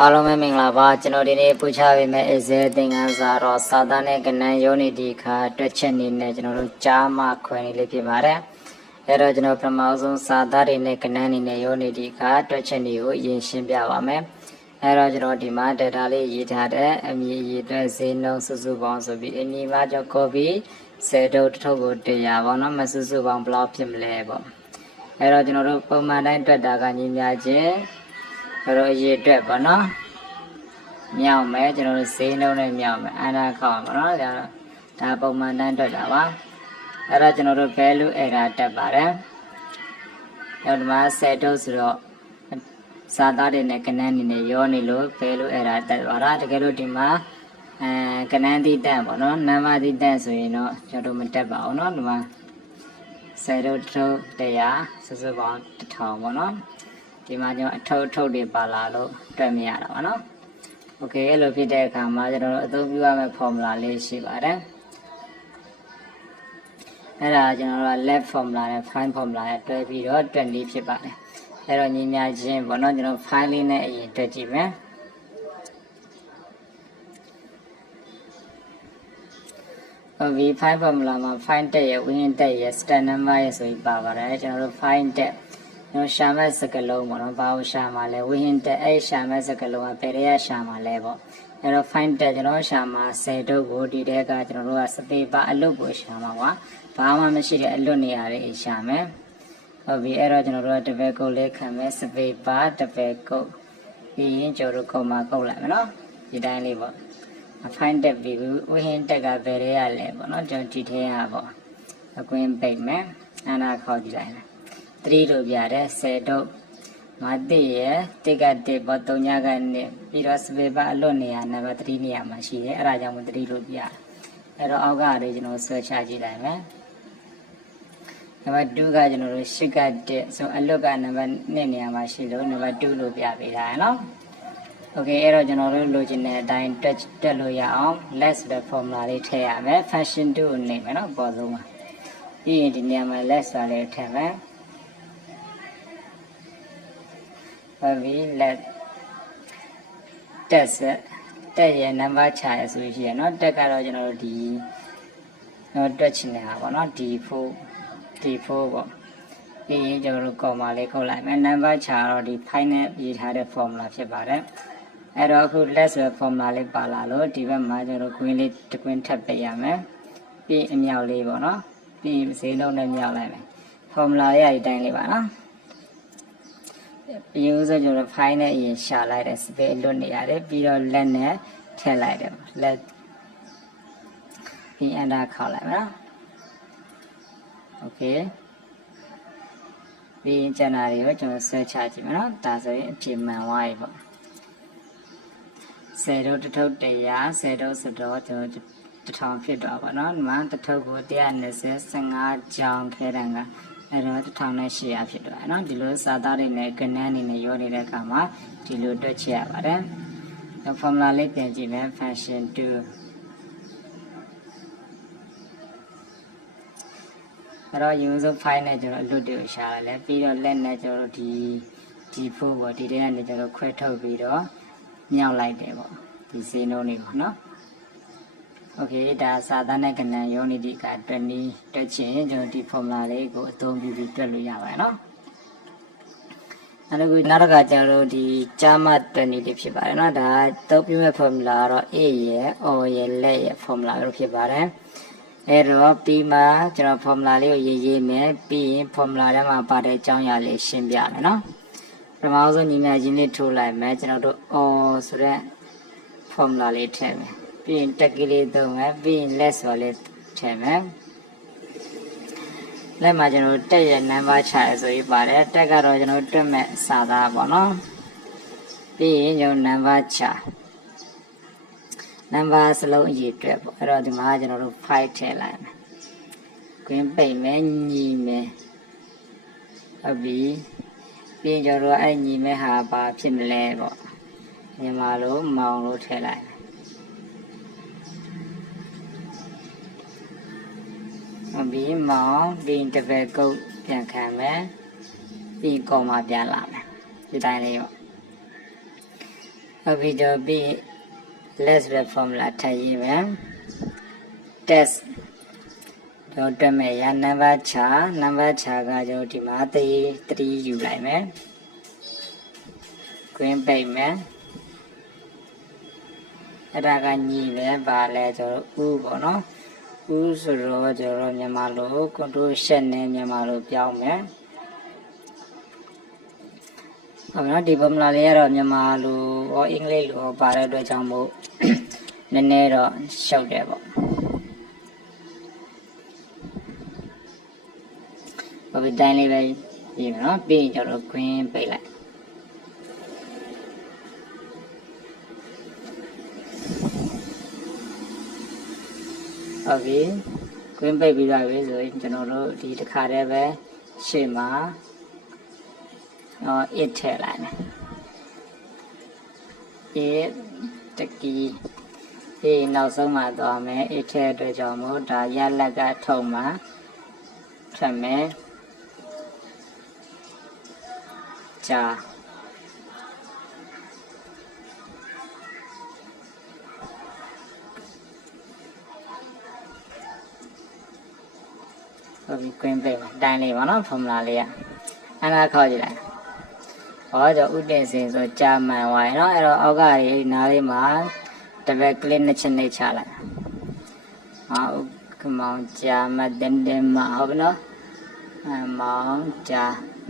အားလုံးပဲမင်္ဂလာပါကျွန်တော်ဒီနေ့ပူချပေးမယ့်အစဲသင်ခန်းစာတော့စာသားနဲ့ကဏ္ဍယောနိဒီခါတွက်ချက်နေနဲ့ကျွန်တော်တို့ကြားမှခွဲနေလေးဖြစ်ပါတယ်အဲ့တော့ကျွန်တော်ပထမဆုံးစာသားတွေနဲ့ကဏ္ဍနေနဲ့ယောနိဒီခါတွက်ချက်နေကိုအရင်ရှင်းပြပါမယ်အဲ့တော့ကျွန်တော်ဒီမှာ data လေးရေးထားတဲ့အမည်ရေးအတွက်ဈေးနှုန်းစုစုပေါင်းဆိုပြီးအမည်မှာကြောင့် copy 10ထုတ်တစ်ထုတ်ကို100ပေါ့နော်မစုစုပေါင်းဘယ်လောက်ဖြစ်မလဲပေါ့အဲ့တော့ကျွန်တော်တို့ပုံမှန်တိုင်းတွက်တာကညီများချင်းအဲ့တော့ရေးအတွက်ပေါ့နော်မြောက်မယ်ကျွန်တော်တို့ဈေးနှုန်းနဲ့မြောက်မယ်အနာခေါက်ပါနော်ဒါပုံမှန်တန်းတွက်တာပါအဲ့တော့ကျွန်တော်တို့ value error တက်ပါတယ်အဲ့ဒီမှာ set ထုတ်ဆိုတော့စာသားတွေနဲ့ကဏ္ဍအနေနဲ့ရောနေလို့ value error တက်သွားတာတကယ်လို့ဒီမှာကဏ္ဍတိတက်ပေါ့နော်နံပါတ်တိတက်ဆိုရင်တော့ကျွန်တော်တို့မတက်ပါဘူးเนาะဒီမှာset ထုတ်100စုစုပေါင်း1000ပေါ့နော်ဒီမှာကျွန်တော်အထုပ်တွေပါလာလို့တွက်မရတာပါเนาะโอเคအဲ့လိုဖြစ်တဲ့အခါမှာကျွန်တော်တို့အသုံးပြုရမယ့် formula လေးရှိပါတယ်အဲ့ဒါကျွန်တော်တို့ left formula နဲ့ find formula နဲ့တွဲပြီးတော့တွက်နည်းဖြစ်ပါတယ်အဲ့တော့ညီမချင်းပေါ့နော်ကျွန်တော် file လေးနဲ့အရင်တွက်ကြည့်မယ်V find formula မှာ find တက်ရ win တက်ရ start number ရဆိုပြီးပါပါတယ်ကျွန်တော်တို့ find တက်ကျွန်တော်ရှာမဲ့စကလုံးပေါ့နော်ဘာလို့ရှာမှာလဲ win တက်အဲ့ရှာမဲ့စကလုံးကဘယ်ရရှာမှာလဲပေါ့အဲ့တော့ find တက်ကျွန်တော်ရှာမှာ10တုပ်ကိုဒီတဲကကျွန်တော်တို့ကစပေပါအလုပ်ကိုရှာမှာကွာဘာမှမရှိတဲ့အလွတ်နေရာတွေရှာမယ်ဟုတ်ပြီအဲ့တော့ကျွန်တော်တို့ကတပည့်ကုတ်လေးခံမယ်စပေပါတပည့်ကုတ်ပြီးရင်ကျွန်တော်တို့ကုတ်မှာကုတ်လိုက်မယ်နော်ဒီတိုင်းလေးပေါ့find တက်ပြီးဝင်းတက်ကဘယ်ရလဲပေါ့နော်ကျွန်တော်ကြည့်ထဲရပေါ့အကွင်းပိတ်မယ်အနာခေါက်ကြည့်လိုက်မယ်3တို့ပြတယ်10တို့မသိရတစ်ကတစ်ပေါ့3ညကနေပြီးတော့စပေပါအလွတ်နေရာနံပါတ်3နေရာမှာရှိတယ်အဲ့ဒါကြောင့်မို့3လို့ပြအဲ့တော့အောက်ကလေးကျွန်တော်ဆွဲချကြည့်လိုက်မယ်နံပါတ်2ကကျွန်တော်တို့8ကတစ်ဆိုအလွတ်ကနံပါတ်2နေရာမှာရှိလို့နံပါတ်2လို့ပြပေးတာရနော်โอเคအဲ့တော့ကျွန်တော်တို့လိုချင်တဲ့အတိုင်းတက်လို့ရအောင် less ဆိုတဲ့ formula လေးထည့်ရမယ် function 2ကိုနေမယ်နော်အပေါ်ဆုံးမှာပြီးရင်ဒီနေရာမှာ less ဆိုလေးထည့်မယ်ဟုတ်ပြီ let တက်ရ number ချရဆိုရှိရเนาะတက်ကတော့ကျွန်တော်တို့ဒီတွက်ချင်နေတာပေါ့เนาะ D4 ပေါ့ပြီးရင်ကျွန်တော်တို့ comma လေးခုတ်လိုက်မယ် number ချတော့ဒီ find နဲ့ရေးထားတဲ့ formula ဖြစ်ပါတယ်အဲ့တော့အခု let ဆိုတဲ့ formula လေးပါလာလို့ဒီဘက်မှာကျွန်တော်တို့ green လေးတစ်ကွင်းထပ်ပေးရမယ်ပြီးအမြောက်လေးပေါ့เนาะပြီးဈေးနှုန်းနဲ့မြောက်လိုက်မယ် formula ရဒီတိုင်းလေးပါเนาะပြီးဦးဆိုကျွန်တော် file နဲ့အရင်ရှာလိုက်တယ် space လွတ်နေရတယ်ပြီးတော့ let နဲ့ထည့်လိုက်တယ် let ပြီး enter ခေါက်လိုက်မယ်နော် okay ပြီးကျန်တာတွေကိုကျွန်တော် search ချကြည့်မယ်နော်ဒါဆိုရင်အဖြစ်မှန်သွားပြီပေါ့10တို့တစ်ထုပ်100 10တို့ဆိုတော့ကျွန်တော်1000ဖြစ်သွားပါနော်ဒီမှာတစ်ထုပ်ကို120 15ကြောင်းခဲတန်းကအဲ့တော့1800ဖြစ်သွားတယ်နော်ဒီလိုစာသားတွေနဲ့ကဏ္ဍအနေနဲ့ရောနေတဲ့အခါမှာဒီလိုတွက်ချက်ရပါတယ်။ formula လေးပြန်ကြည့်မယ် function 2အဲ့တော့ user file နဲ့ကျွန်တော်အလွတ်တွေကိုရှာလိုက်လဲပြီးတော့ let နဲ့ကျွန်တော်တို့ဒီ D4 ပေါ့ဒီထဲကနေကျွန်တော်ခွဲထုတ်ပြီးတော့မြောက်လိုက်တယ်ပေါ့ဒီဈေးနှုန်းလေးပေါ့နော်โอเคဒါစာသားနဲ့ကဏ္ဍရောနေဒီကတွက်နည်းတွက်ချင်ကျွန်တော်ဒီ formula လေးကိုအသုံးပြုပြီးတွက်လို့ရပါတယ်เนาะနောက်တစ်ခါကျတော့ဒီကြားမှတွက်နည်းလေးဖြစ်ပါတယ်เนาะဒါသုံးပြမဲ့ formula ကတော့ a ရယ် o ရယ် let ရယ် formula လို့ဖြစ်ပါတယ်အဲ့တော့ပြီးမှကျွန်တော် formula လေးကိုရေးမယ်ပြီးရင် formula ထဲမှာပါတဲ့အကြောင်းအရာလေးရှင်းပြမယ်เนาะပထမဆုံးညီမချင်းလေးထိုးလိုက်မယ်ကျွန်တော်တို့ o ဆိုတဲ့ formula လေးထည့်မယ်ပြီးရင်တက်ကလေးသုံးမယ်ပြီးရင် let ဆိုလေးထည့်မယ်လက်မှာကျွန်တော်တက်ရ number ချရဆိုပြီးပါတယ်တက်ကတော့ကျွန်တော်တွက်မဲ့စာသားပေါ့နော်ပြီးရင်ကျွန်တော် number ချ number စလုံးအရေးအတွက်ပေါ့အဲ့တော့ဒီမှာကျွန်တော်တို့5ထည့်လိုက်မယ်ကွင်းပိတ်မယ်ညီမယ်ဟုတ်ပြီပြီးရင်ကျွန်တော်တို့အဲ့ညီမဲ့ဟာဘာဖြစ်မလဲပေါ့မြန်မာလိုမောင်လို့ထည့်လိုက်ပြီးမောင်ပြီးတပည့်ကုတ်ပြန်ခံမယ်ပြီးကော်မှာပြန်လာမယ်ဒီတိုင်းလေးရော अभी जो भी लेस वे फॉर्मूला था ये में टेस्ट जो टमे या नंबर छा का जो टीमा थ्री जुलाई में क्वीन पे में रागा नी में बाले जो ऊ बोनो ऊ सुरो जो म्यांमारो कंट्रोशन ने म्यांमारो प्याव में अब ना डिबम ला ले रो म्यांमारो और इंग्लिश लो बारे दो जामो ने रो शौ दे बो अभी डाइले भाई ये ना पे जो क्वीन पे ला अभी क्वीन पे भी आ गए जो जनरो डी दिखा रहे वे शेमा और इथे लाइन ये तकी ये नौसों में तो हमें इथे तो जामो डाया लगा थोमा थमे चा अभी क्वीन पे डाइले वाला फॉर्मूला लिया अना खा जिला और जो उड़े से जो चामा वाई ना एरो अगारी नाली मां तबे क्लीन नचने चाला हाँ मां चामा दंडे मां अब ना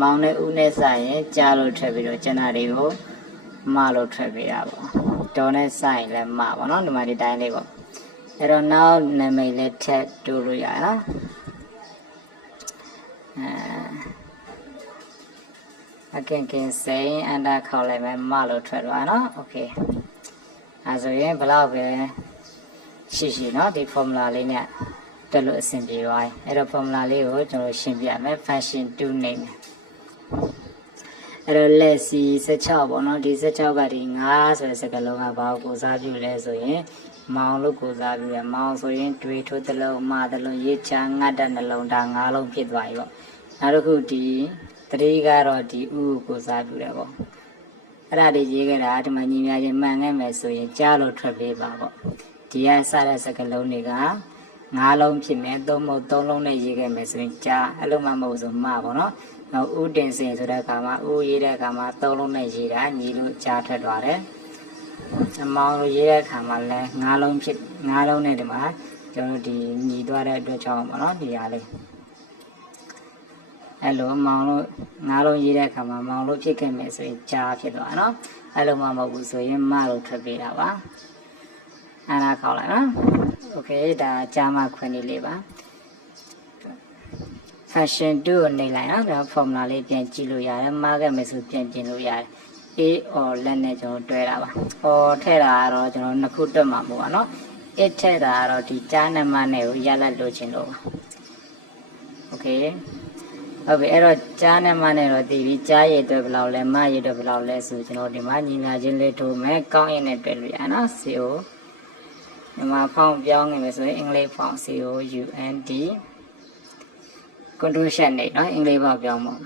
मां ने उन्हें साये चालो ट्रेबिरो चनारी हो मालो ट्रेबिरा बो तो ने साये ले मां बो ना तुम्हारी डाइले बो एरो नाउ ने मेले टेट टूरू या ना Again saying and I call him a malo treadwana. Okay. As we blow she not the formula linear. The look simply why. At a formula leo to shimpia fashion to name. At a less see such a one of these chabering as a second long about goes up you less way. Mount goes up your mouth in to to the low mother ye chang and alone down along pit vibe. Narukuti. Three garoti ko sabi rabo. Radi jiga ma ni mya je man ngai mai so yin ja lo thwat pe ba bo. Di ya sa da sakalong ni ka 5 လုံးဖြစ်မယ်3မဟုတ်3လုံးနဲ့ရေးခဲ့မယ်ဆိုရင်ကြာအဲ့လိုမှမဟုတ်ဆိုမှာပေါ့နော်နောက်ဥတင်စင်ဆိုတဲ့အခါမှာဥရေးတဲ့အခါမှာ3လုံးနဲ့ရေးတာညီလို့ကြာထွက်သွားတယ်အမောင်လို့ရေးတဲ့အခါမှာလည်း5လုံးဖြစ်5လုံးနဲ့ဒီမှာကျွန်တော်ဒီညီသွားတဲ့အတွက်ကြောင့်ပေါ့နော်ဒီဟာလေးအဲ့လိုမောင်လို့5လုံးရေးတဲ့အခါမှာမောင်လို့ဖြစ်ခဲ့မယ်ဆိုရင်ကြာဖြစ်သွားနော်အဲ့လိုမှမဟုတ်ဘူးဆိုရင်မလို့ထွက်ပေးတာပါအဲ့ဒါခေါက်လိုက်နော်โอเคဒါကြာမှခွင့်လေးပါ fashion 2ကိုနေလိုက်နော်ဒါ formula လေးပြန်ကြည့်လို့ရတယ်မှားခဲ့မယ်ဆိုပြန်ပြင်လို့ရတယ် a or လက်နဲ့ကျွန်တော်တွဲတာပါ or ထည့်တာကတော့ကျွန်တော်နှစ်ခုတွက်မှာပေါ့နော် it ထည့်တာကတော့ဒီကြားနဲ့မနဲ့ကိုရလက်လို့ခြင်းလို့ပါ okay ဟုတ်ပြီအဲ့တော့ကြားနဲ့မနဲ့တော့တည်ပြီးကြားရည်အတွက်ဘယ်လောက်လဲမရည်အတွက်ဘယ်လောက်လဲဆိုကျွန်တော်ဒီမှာညီညာချင်းလေးထိုးမယ်ကောင်းရင်နဲ့တွဲလို့ရနော် co ဒီမှာဖောင်းပြောင်းနေမယ်ဆိုရင်အင်္ဂလိပ်ဖောင်း COUND contribution နဲ့เนาะအင်္ဂလိပ်ဖောင်းပြောင်းပါဟ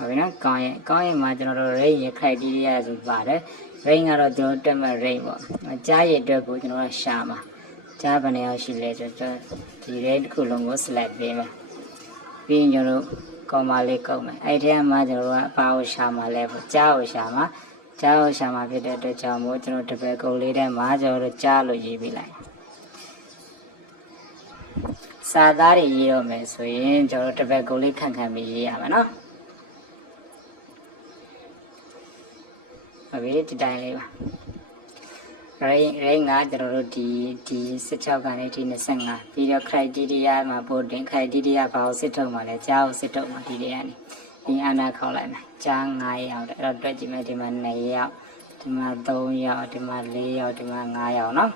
ုတ်ပြီနော်ကောင်းရင်မှာကျွန်တော်တို့ range ရ criteria ဆိုပါတယ် range ကတော့ကျွန်တော်တက်မဲ့ range ပေါ့ကြားရည်အတွက်ကိုကျွန်တော်ကရှာမှာကြားဘယ်နေရာရှိလဲဆိုတော့ဒီ range တစ်ခုလုံးကို select ပေးမယ်ပြီးရင်ကျွန်တော်တို့ကောမာလေးကုတ်မယ်အဲ့ထဲမှာကျွန်တော်တို့ကဘာကိုရှာမှာလဲပေါ့ကြားကိုရှာမှာဖြစ်တဲ့အတွက်ကြောင့်မို့ကျွန်တော်တပည့်ကုတ်လေးထဲမှာကျွန်တော်တို့ကြားလို့ရေးပေးလိုက်စာသားတွေရေးတော့မယ်ဆိုရင်ကျွန်တော်တို့တပည့်ကုတ်လေးခန့်ပြီးရေးရမှာနော်ဟုတ်ပြီဒီတိုင်းလေးပါrange ကကျွန်တော်တို့ဒီ16ကနေဒီ25ပြီးတော့ criteria မှာ boarding criteria ဘာကိုစစ်ထုတ်မှာလဲကြားကိုစစ်ထုတ်မှာဒီတွေကနေဒီအနာခေါက်လိုက်မယ်ကြား9ရောက်တယ်အဲ့တော့တွက်ကြည့်မယ်ဒီမှာ2ရောက်ဒီမှာ3ရောက်ဒီမှာ4ရောက်ဒီမှာ5ရောက်နော်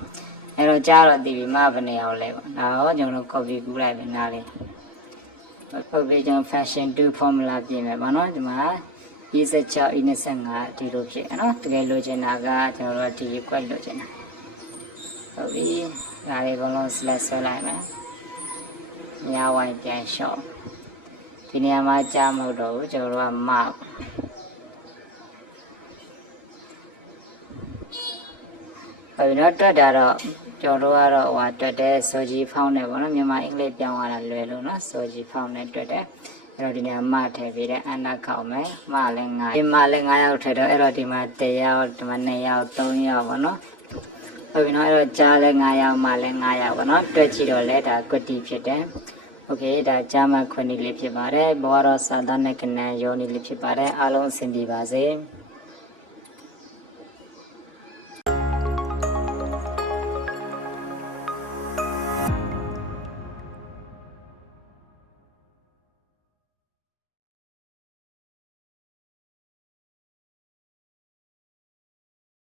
အဲ့တော့ကြားတော့ဒီပြီးမှဘယ်နှစ်ရောက်လဲပေါ့ဒါတော့ကျွန်တော်တို့ copy ကူးလိုက်ပြီနားလေး copy ကျွန်တော် fashion 2 formula ပြင်မယ်ပေါ့နော်ဒီမှာ26 25ဒီလိုဖြစ်နော်တကယ်လိုချင်တာကကျွန်တော်တို့ဒီ request လိုချင်တာဟုတ်ပြီဒါလေးဘလုံး select ဆွဲလိုက်မယ်ညာဝိုင်းပြန်လျှော့ ဒီနေရာမှာကြားမဟုတ်တော့ဘူးကျွန်တော်တို့ကမအဲ့တော့တွက်တာတော့ကျွန်တော်တို့ကတော့ဟိုတွက်တဲ့စောကြီးဖောင်းနေပေါ့နော်မြန်မာအင်္ဂလိပ်ပြောင်းရတာလွယ်လို့နော်စောကြီးဖောင်းနေတွက်တယ်အဲ့တော့ဒီနေရာမထည့်ပြီးတဲ့အနာခေါက်မယ်မလည်း9ဒီမလည်း9ယောက်ထည့်တော့အဲ့တော့ဒီမှာ1ယောက်ဒီမှာ2ယောက်3ယောက်ပေါ့နော်ဟုတ်ပြီနော်အဲ့တော့ကြားလည်း9ယောက်မလည်း9ယောက်ပေါ့နော်တွက်ကြည့်တော့လဲဒါကွတီဖြစ်တယ်โอเคဒါကြားမှခွင့်လေးဖြစ်ပါတယ်ဘောကတော့စာသားနဲ့ကနန်ယောနေလေးဖြစ်ပါတယ်အားလုံးအဆင်ပြေပါစေ